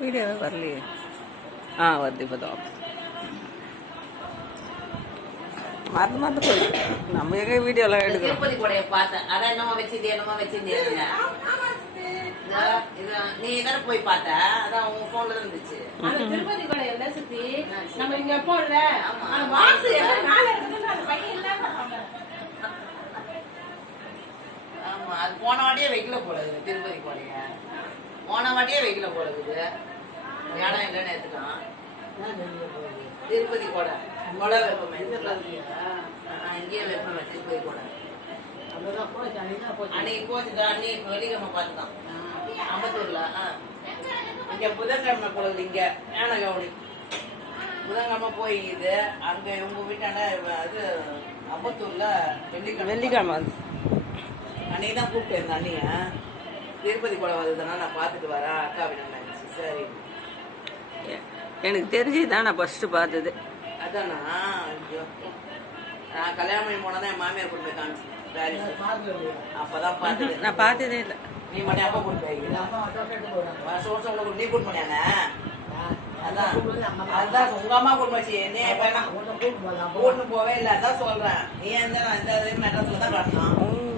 வீடியோவே வரலையே? ஆ வருது இப்போ தான். மறந்து மறந்து போயிடுது நம்ம எங்கே வீடியோலாம் எடுக்கிறோம்? திருப்பதி கொடைய பார்த்தேன். அதான் என்னமோ வச்சிருந்தே என்னமோ வச்சிருந்தேன் நீ தானே போய் பார்த்த. அதான் உங்க போன்ல இருந்துச்சு. திருப்பதி கொடை எல்லாம் சுத்தி. நம்ம இங்க போடல ஆமா. அது போன வாட்டியே வைக்கல போல திருப்பதி கொடைய. போன வாட்டியே வைக்கல போல இருக்குது இடம் இல்லைன்னு எடுத்துட்டான். திருப்பதி கொடை கொடை வைப்போமே இங்கேயே வைப்போமே திருப்பதி கொடை அன்னைக்கு போச்சுதா? அன்னைக்கு வெள்ளிக்கிழமை பார்த்துதான். அம்பத்தூர்ல. இங்க புதன்கிழமை போலது இங்க. ஞானகவுடி புதன்கிழமை போய் இது அங்க உங்க வீட்டாண்ட இது அம்பத்தூர்ல வெள்ளிக்கிழமை. வெள்ளிக்கிழமை. அன்னைக்கு தான் கூப்பிட்டு இருந்தேன் அண்ணிய. திருப்பதி கூட வருதுன்னா நான் பார்த்துட்டு வரேன் அக்கா வீடு சரி. எனக்கு தெரிஞ்சு தான் நான் ஃபஸ்ட்டு பார்த்தது. அதானா? நான் கல்யாணம் பண்ணி போனதான் என் மாமியார் கொண்டு போய் காமிச்சு பாரிஸ் அப்பதான் பார்த்தது. நான் பார்த்ததே இல்லை. நீ மட்டும் அப்பா கூட்டு போய். வருஷம் வருஷம் உங்களுக்கு நீ கூட்டு போனியானே அதான். அதான் உங்க அம்மா கூட்டு போச்சு. நீ இப்ப கூட்டு போவே இல்லை. அதான் சொல்றேன். நீ எந்த இந்த மெட்ராஸ்ல தான் காட்டணும்